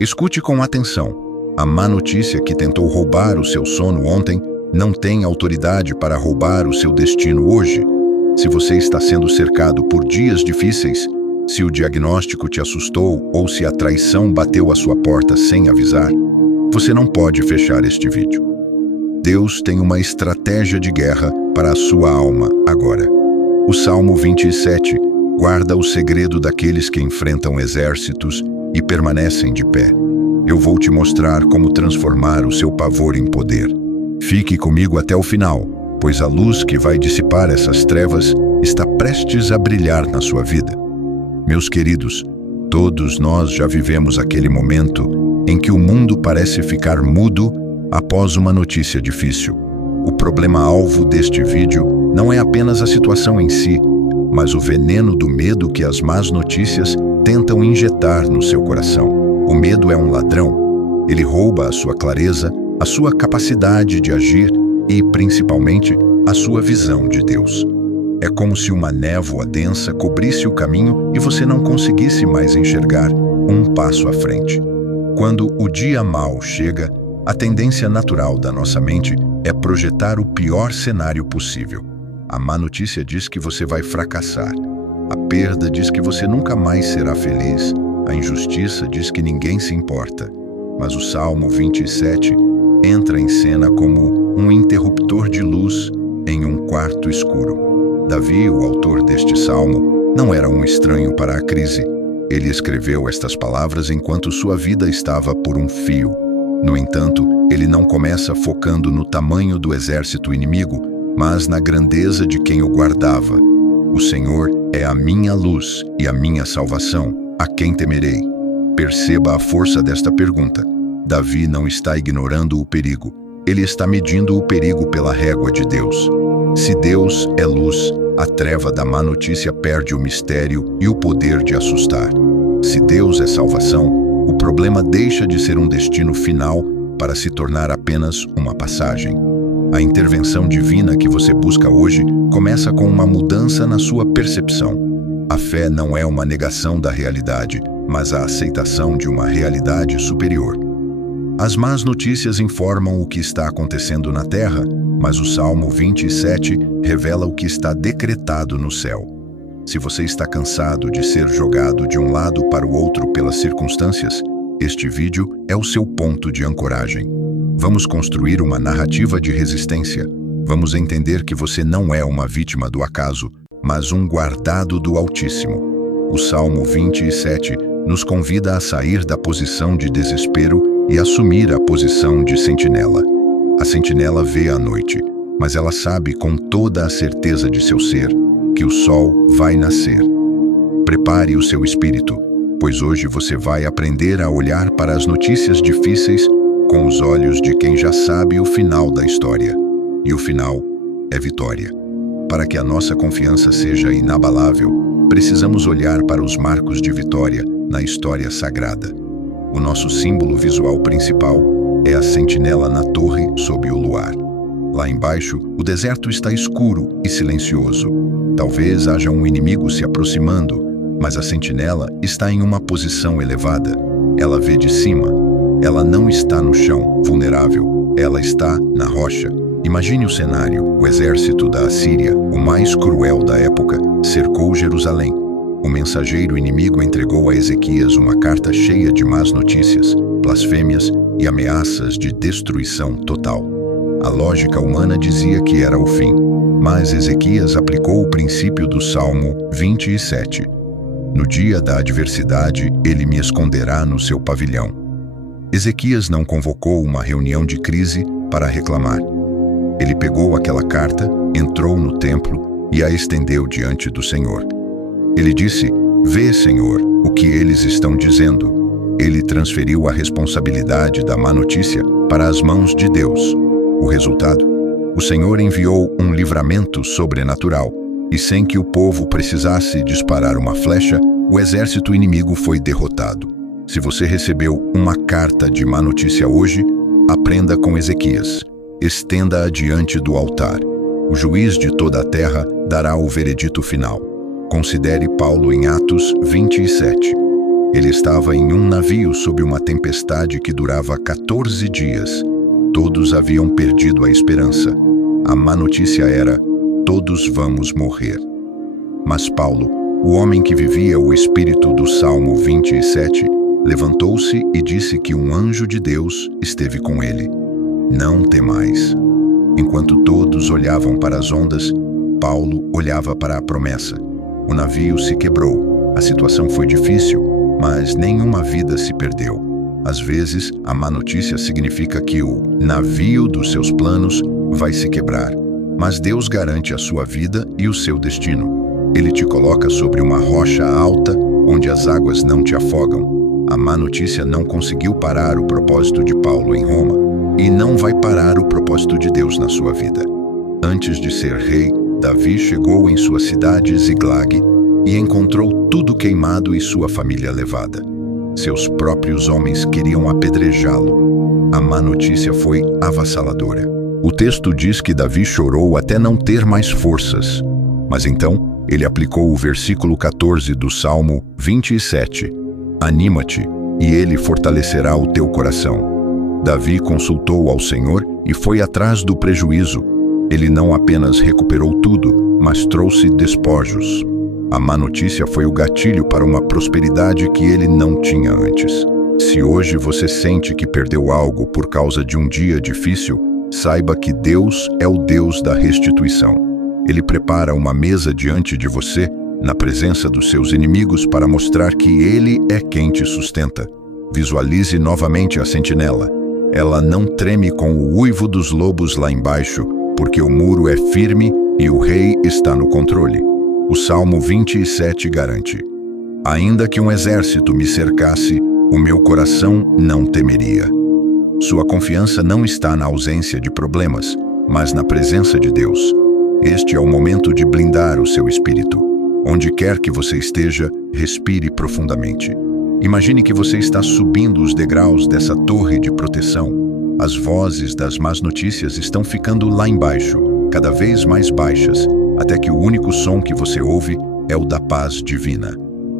Escute com atenção. A má notícia que tentou roubar o seu sono ontem não tem autoridade para roubar o seu destino hoje. Se você está sendo cercado por dias difíceis, se o diagnóstico te assustou ou se a traição bateu à sua porta sem avisar, você não pode fechar este vídeo. Deus tem uma estratégia de guerra para a sua alma agora. O Salmo 27 guarda o segredo daqueles que enfrentam exércitos e permanecem de pé. Eu vou te mostrar como transformar o seu pavor em poder. Fique comigo até o final, pois a luz que vai dissipar essas trevas está prestes a brilhar na sua vida. Meus queridos, todos nós já vivemos aquele momento em que o mundo parece ficar mudo após uma notícia difícil. O problema-alvo deste vídeo não é apenas a situação em si, mas o veneno do medo que as más notícias tentam injetar no seu coração. O medo é um ladrão. Ele rouba a sua clareza, a sua capacidade de agir e, principalmente, a sua visão de Deus. É como se uma névoa densa cobrisse o caminho e você não conseguisse mais enxergar um passo à frente. Quando o dia mau chega, a tendência natural da nossa mente é projetar o pior cenário possível. A má notícia diz que você vai fracassar. A perda diz que você nunca mais será feliz. A injustiça diz que ninguém se importa. Mas o Salmo 27 entra em cena como um interruptor de luz em um quarto escuro. Davi, o autor deste salmo, não era um estranho para a crise. Ele escreveu estas palavras enquanto sua vida estava por um fio. No entanto, ele não começa focando no tamanho do exército inimigo, mas na grandeza de quem o guardava. O Senhor é a minha luz e a minha salvação. A quem temerei? Perceba a força desta pergunta. Davi não está ignorando o perigo. Ele está medindo o perigo pela régua de Deus. Se Deus é luz, a treva da má notícia perde o mistério e o poder de assustar. Se Deus é salvação, o problema deixa de ser um destino final para se tornar apenas uma passagem. A intervenção divina que você busca hoje começa com uma mudança na sua percepção. A fé não é uma negação da realidade, mas a aceitação de uma realidade superior. As más notícias informam o que está acontecendo na terra, mas o Salmo 27 revela o que está decretado no céu. Se você está cansado de ser jogado de um lado para o outro pelas circunstâncias, este vídeo é o seu ponto de ancoragem. Vamos construir uma narrativa de resistência. Vamos entender que você não é uma vítima do acaso, mas um guardado do Altíssimo. O Salmo 27 nos convida a sair da posição de desespero e assumir a posição de sentinela. A sentinela vê a noite, mas ela sabe com toda a certeza de seu ser que o sol vai nascer. Prepare o seu espírito, pois hoje você vai aprender a olhar para as notícias difíceis com os olhos de quem já sabe o final da história. E o final é vitória. Para que a nossa confiança seja inabalável, precisamos olhar para os marcos de vitória na história sagrada. O nosso símbolo visual principal é a sentinela na torre sob o luar. Lá embaixo, o deserto está escuro e silencioso. Talvez haja um inimigo se aproximando, mas a sentinela está em uma posição elevada. Ela vê de cima. Ela não está no chão, vulnerável. Ela está na rocha. Imagine o cenário. O exército da Assíria, o mais cruel da época, cercou Jerusalém. O mensageiro inimigo entregou a Ezequias uma carta cheia de más notícias, blasfêmias e ameaças de destruição total. A lógica humana dizia que era o fim, mas Ezequias aplicou o princípio do Salmo 27. No dia da adversidade, ele me esconderá no seu pavilhão. Ezequias não convocou uma reunião de crise para reclamar. Ele pegou aquela carta, entrou no templo e a estendeu diante do Senhor. Ele disse: "Vê, Senhor, o que eles estão dizendo." Ele transferiu a responsabilidade da má notícia para as mãos de Deus. O resultado? O Senhor enviou um livramento sobrenatural, e sem que o povo precisasse disparar uma flecha, o exército inimigo foi derrotado. Se você recebeu uma carta de má notícia hoje, aprenda com Ezequias. Estenda-a diante do altar. O juiz de toda a terra dará o veredito final. Considere Paulo em Atos 27. Ele estava em um navio sob uma tempestade que durava 14 dias. Todos haviam perdido a esperança. A má notícia era: todos vamos morrer. Mas Paulo, o homem que vivia o espírito do Salmo 27, levantou-se e disse que um anjo de Deus esteve com ele. Não temais. Enquanto todos olhavam para as ondas, Paulo olhava para a promessa. O navio se quebrou. A situação foi difícil, mas nenhuma vida se perdeu. Às vezes, a má notícia significa que o navio dos seus planos vai se quebrar, mas Deus garante a sua vida e o seu destino. Ele te coloca sobre uma rocha alta, onde as águas não te afogam. A má notícia não conseguiu parar o propósito de Paulo em Roma, e não vai parar o propósito de Deus na sua vida. Antes de ser rei, Davi chegou em sua cidade Ziglag e encontrou tudo queimado e sua família levada. Seus próprios homens queriam apedrejá-lo. A má notícia foi avassaladora. O texto diz que Davi chorou até não ter mais forças. Mas então, ele aplicou o versículo 14 do Salmo 27. Anima-te, e ele fortalecerá o teu coração. Davi consultou ao Senhor e foi atrás do prejuízo. Ele não apenas recuperou tudo, mas trouxe despojos. A má notícia foi o gatilho para uma prosperidade que ele não tinha antes. Se hoje você sente que perdeu algo por causa de um dia difícil, saiba que Deus é o Deus da restituição. Ele prepara uma mesa diante de você, na presença dos seus inimigos, para mostrar que Ele é quem te sustenta. Visualize novamente a sentinela. Ela não treme com o uivo dos lobos lá embaixo, porque o muro é firme e o rei está no controle. O Salmo 27 garante: ainda que um exército me cercasse, o meu coração não temeria. Sua confiança não está na ausência de problemas, mas na presença de Deus. Este é o momento de blindar o seu espírito. Onde quer que você esteja, respire profundamente. Imagine que você está subindo os degraus dessa torre de proteção. As vozes das más notícias estão ficando lá embaixo, cada vez mais baixas, até que o único som que você ouve é o da paz divina.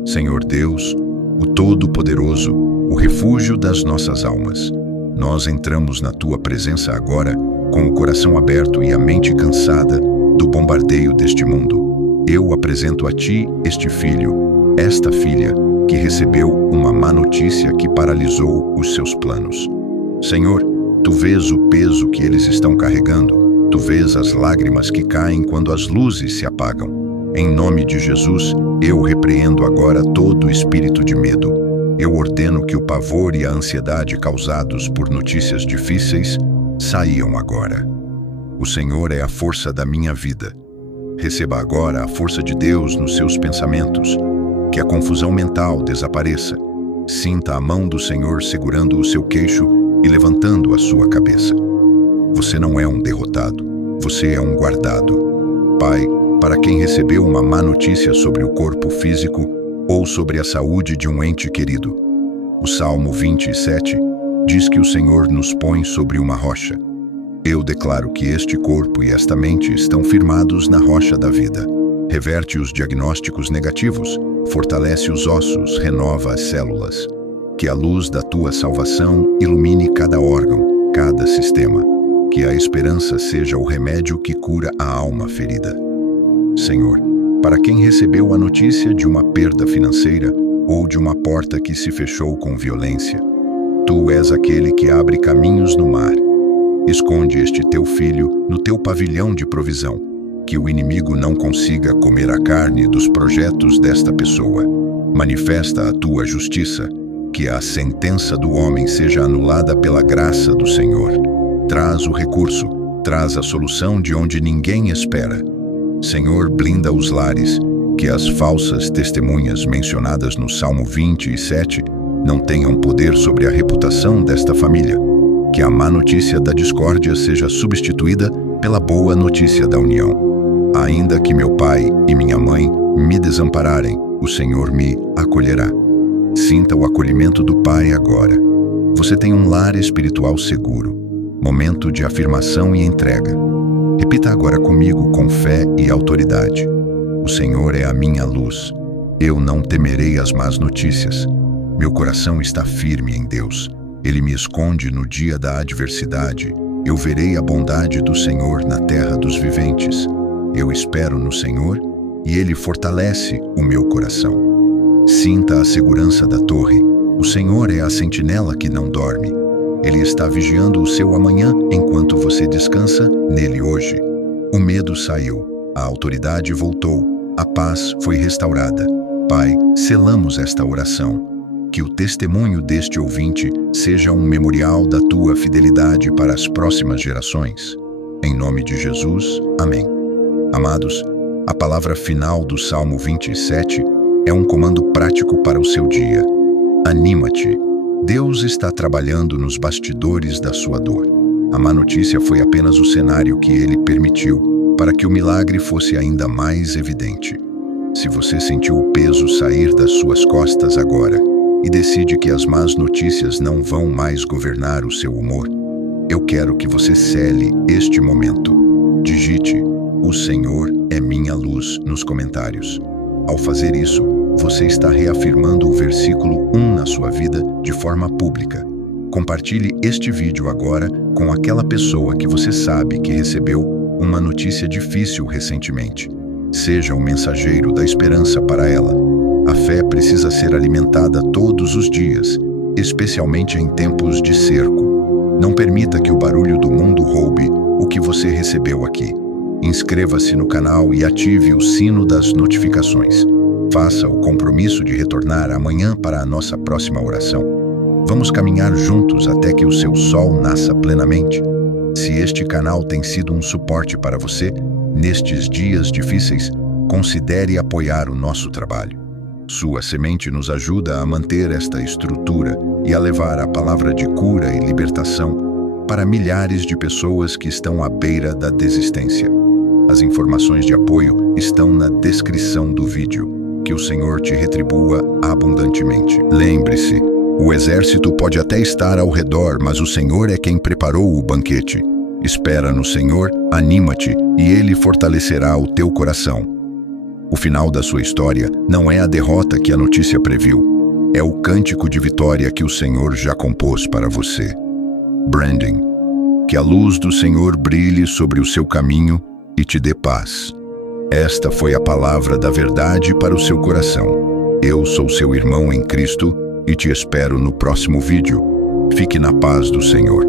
Senhor Deus, o Todo-Poderoso, o refúgio das nossas almas, nós entramos na Tua presença agora com o coração aberto e a mente cansada do bombardeio deste mundo. Eu apresento a Ti este filho, esta filha, que recebeu uma má notícia que paralisou os seus planos. Senhor, Tu vês o peso que eles estão carregando, Tu vês as lágrimas que caem quando as luzes se apagam. Em nome de Jesus, eu repreendo agora todo espírito de medo. Eu ordeno que o pavor e a ansiedade causados por notícias difíceis saiam agora. O Senhor é a força da minha vida. Receba agora a força de Deus nos seus pensamentos. Que a confusão mental desapareça. Sinta a mão do Senhor segurando o seu queixo e levantando a sua cabeça. Você não é um derrotado, você é um guardado. Pai, para quem recebeu uma má notícia sobre o corpo físico ou sobre a saúde de um ente querido, o Salmo 27 diz que o Senhor nos põe sobre uma rocha. Eu declaro que este corpo e esta mente estão firmados na rocha da vida. Reverte os diagnósticos negativos, fortalece os ossos, renova as células. Que a luz da Tua salvação ilumine cada órgão, cada sistema. Que a esperança seja o remédio que cura a alma ferida. Senhor, para quem recebeu a notícia de uma perda financeira ou de uma porta que se fechou com violência, Tu és aquele que abre caminhos no mar. Esconde este Teu filho no Teu pavilhão de provisão, que o inimigo não consiga comer a carne dos projetos desta pessoa. Manifesta a Tua justiça, que a sentença do homem seja anulada pela graça do Senhor. Traz o recurso, traz a solução de onde ninguém espera. Senhor, blinda os lares, que as falsas testemunhas mencionadas no Salmo 27 não tenham poder sobre a reputação desta família. Que a má notícia da discórdia seja substituída pela boa notícia da união. Ainda que meu pai e minha mãe me desampararem, o Senhor me acolherá. Sinta o acolhimento do Pai agora. Você tem um lar espiritual seguro, momento de afirmação e entrega. Repita agora comigo com fé e autoridade. O Senhor é a minha luz. Eu não temerei as más notícias. Meu coração está firme em Deus. Ele me esconde no dia da adversidade. Eu verei a bondade do Senhor na terra dos viventes. Eu espero no Senhor e Ele fortalece o meu coração. Sinta a segurança da torre. O Senhor é a sentinela que não dorme. Ele está vigiando o seu amanhã enquanto você descansa nele hoje. O medo saiu, a autoridade voltou, a paz foi restaurada. Pai, selamos esta oração. Que o testemunho deste ouvinte seja um memorial da tua fidelidade para as próximas gerações. Em nome de Jesus, amém. Amados, a palavra final do Salmo 27 é um comando prático para o seu dia. Anima-te. Deus está trabalhando nos bastidores da sua dor. A má notícia foi apenas o cenário que Ele permitiu para que o milagre fosse ainda mais evidente. Se você sentiu o peso sair das suas costas agora e decide que as más notícias não vão mais governar o seu humor, eu quero que você cele este momento. Digite: "O Senhor é minha luz" nos comentários. Ao fazer isso, você está reafirmando o versículo 1 na sua vida de forma pública. Compartilhe este vídeo agora com aquela pessoa que você sabe que recebeu uma notícia difícil recentemente. Seja um mensageiro da esperança para ela. A fé precisa ser alimentada todos os dias, especialmente em tempos de cerco. Não permita que o barulho do mundo roube o que você recebeu aqui. Inscreva-se no canal e ative o sino das notificações. Faça o compromisso de retornar amanhã para a nossa próxima oração. Vamos caminhar juntos até que o seu sol nasça plenamente. Se este canal tem sido um suporte para você, nestes dias difíceis, considere apoiar o nosso trabalho. Sua semente nos ajuda a manter esta estrutura e a levar a palavra de cura e libertação para milhares de pessoas que estão à beira da desistência. As informações de apoio estão na descrição do vídeo. Que o Senhor te retribua abundantemente. Lembre-se, o exército pode até estar ao redor, mas o Senhor é quem preparou o banquete. Espera no Senhor, anima-te e Ele fortalecerá o teu coração. O final da sua história não é a derrota que a notícia previu. É o cântico de vitória que o Senhor já compôs para você. Branding. Que a luz do Senhor brilhe sobre o seu caminho e te dê paz. Esta foi a palavra da verdade para o seu coração. Eu sou seu irmão em Cristo e te espero no próximo vídeo. Fique na paz do Senhor.